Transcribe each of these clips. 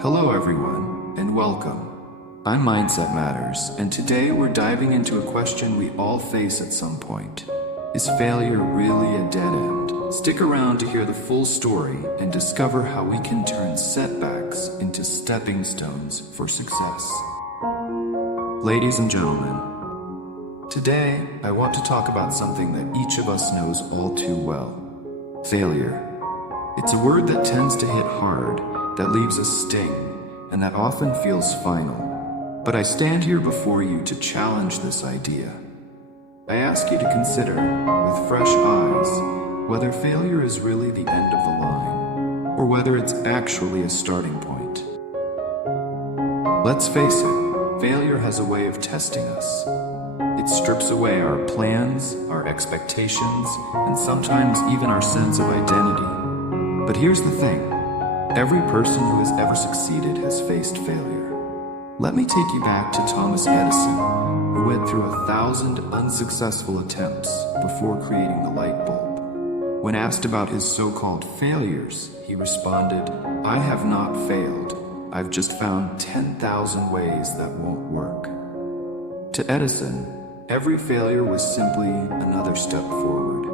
Hello everyone, and welcome. I'm Mindset Matters, and today we're diving into a question we all face at some point. Is failure really a dead end? Stick around to hear the full story and discover how we can turn setbacks into stepping stones for success. Ladies and gentlemen, today I want to talk about something that each of us knows all too well: failure. It's a word that tends to hit hard, that leaves a sting, and that often feels final. But I stand here before you to challenge this idea. I ask you to consider, with fresh eyes, whether failure is really the end of the line, or whether it's actually a starting point. Let's face it, failure has a way of testing us. It strips away our plans, our expectations, and sometimes even our sense of identity. But here's the thing. Every person who has ever succeeded has faced failure. Let me take you back to Thomas Edison, who went through 1,000 unsuccessful attempts before creating the light bulb. When asked about his so-called failures, he responded, "I have not failed. I've just found 10,000 ways that won't work." To Edison, every failure was simply another step forward.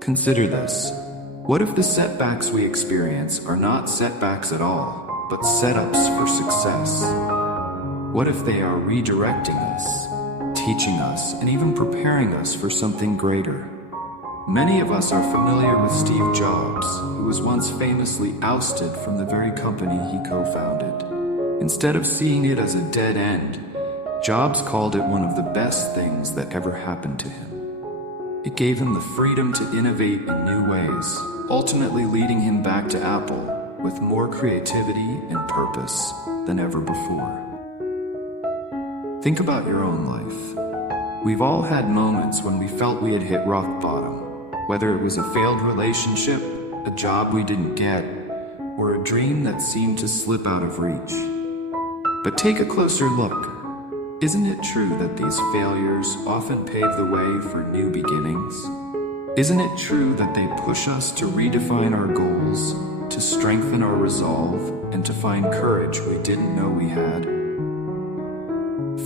Consider this. What if the setbacks we experience are not setbacks at all, but setups for success? What if they are redirecting us, teaching us, and even preparing us for something greater? Many of us are familiar with Steve Jobs, who was once famously ousted from the very company he co-founded. Instead of seeing it as a dead end, Jobs called it one of the best things that ever happened to him. It gave him the freedom to innovate in new ways, ultimately leading him back to Apple with more creativity and purpose than ever before. Think about your own life. We've all had moments when we felt we had hit rock bottom, whether it was a failed relationship, a job we didn't get, or a dream that seemed to slip out of reach. But take a closer look. Isn't it true that these failures often pave the way for new beginnings? Isn't it true that they push us to redefine our goals, to strengthen our resolve, and to find courage we didn't know we had?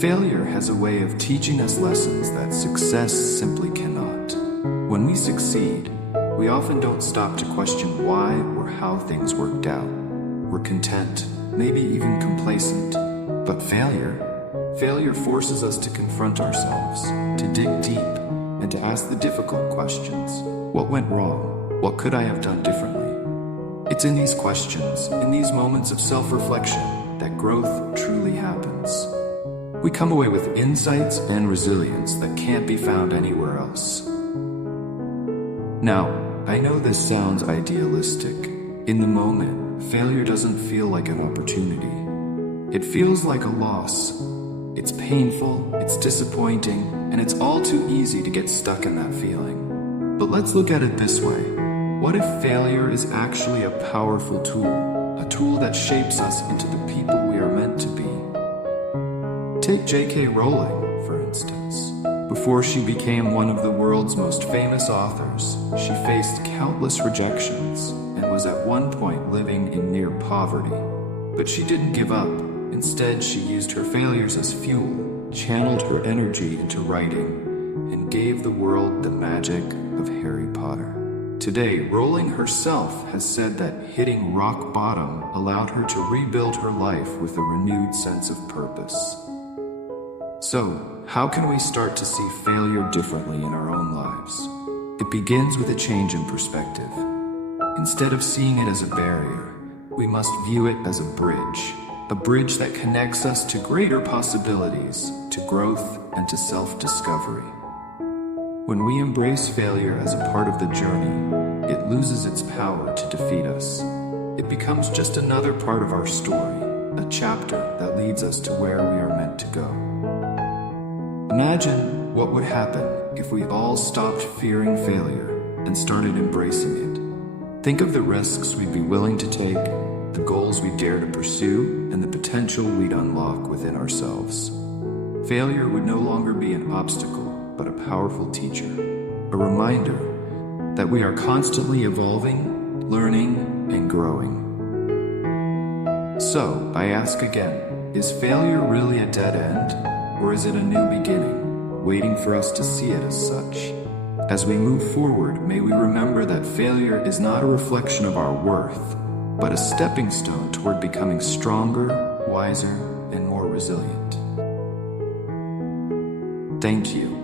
Failure has a way of teaching us lessons that success simply cannot. When we succeed, we often don't stop to question why or how things worked out. We're content, maybe even complacent. But Failure forces us to confront ourselves, to dig deep, and to ask the difficult questions. What went wrong? What could I have done differently? It's in these questions, in these moments of self-reflection, that growth truly happens. We come away with insights and resilience that can't be found anywhere else. Now, I know this sounds idealistic. In the moment, failure doesn't feel like an opportunity. It feels like a loss. It's painful, it's disappointing, and it's all too easy to get stuck in that feeling. But let's look at it this way. What if failure is actually a powerful tool? A tool that shapes us into the people we are meant to be? Take J.K. Rowling, for instance. Before she became one of the world's most famous authors, she faced countless rejections and was at one point living in near poverty. But she didn't give up. Instead, she used her failures as fuel, channeled her energy into writing, and gave the world the magic of Harry Potter. Today, Rowling herself has said that hitting rock bottom allowed her to rebuild her life with a renewed sense of purpose. So, how can we start to see failure differently in our own lives? It begins with a change in perspective. Instead of seeing it as a barrier, we must view it as a bridge that connects us to greater possibilities, to growth, and to self-discovery. When we embrace failure as a part of the journey, it loses its power to defeat us. It becomes just another part of our story, a chapter that leads us to where we are meant to go. Imagine what would happen if we all stopped fearing failure and started embracing it. Think of the risks we'd be willing to take, the goals we dare to pursue, and the potential we'd unlock within ourselves. Failure would no longer be an obstacle, but a powerful teacher, a reminder that we are constantly evolving, learning, and growing. So, I ask again, is failure really a dead end? Or is it a new beginning, waiting for us to see it as such? As we move forward, may we remember that failure is not a reflection of our worth, but a stepping stone toward becoming stronger, wiser, and more resilient. Thank you.